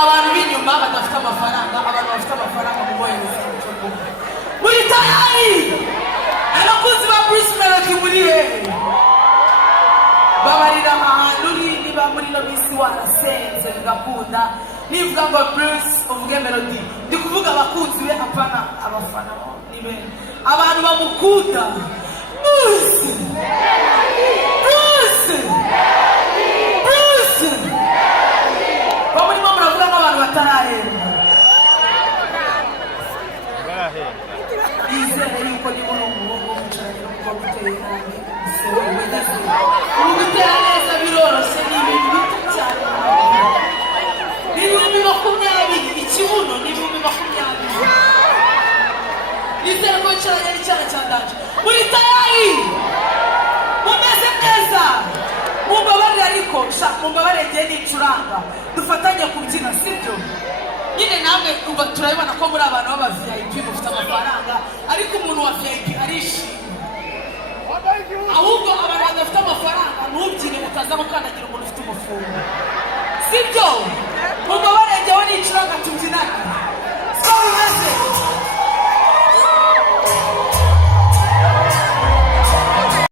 abantu b'inyuma badafite amafaranga, abantu bafite amafaranga mu bohereza muri tayari. Abakunzi ba Bruce Melody muri hehe? Babarira ahantu uri, niba muri no minsi warasenze bigakunda, nivuga ngo Bruce uvuge Melody, ndi kuvuga abakunzi be, apana abafana nibe abantu bamukunda. Bruce bamurimo muravuga nk'abantu batarahemba. Izere yuko ni muri umuhungu wicaranye n'umukobwa uteye nabi, gutera neza biroroshye, ni ibintu bito cyane. Ni 2020, ikibuno ni 2020. Izere ko wicaranye n'icyana cya Danje. Muri tayari mumeze neza, mumbabarire ariko mumbabarire ngiye nicuranga dufatanye kubyina, sibyo? Nyine namwe umva turabibona ko muri abantu b'aba VIP mufite amafaranga, ariko umuntu wa VIP arishimye. Ahubwo abantu badafite amafaranga ntubyine utaza gukandagira umuntu ufite umufungo, sibyo? Mumbabarire ngewe nicuranga tubyinane.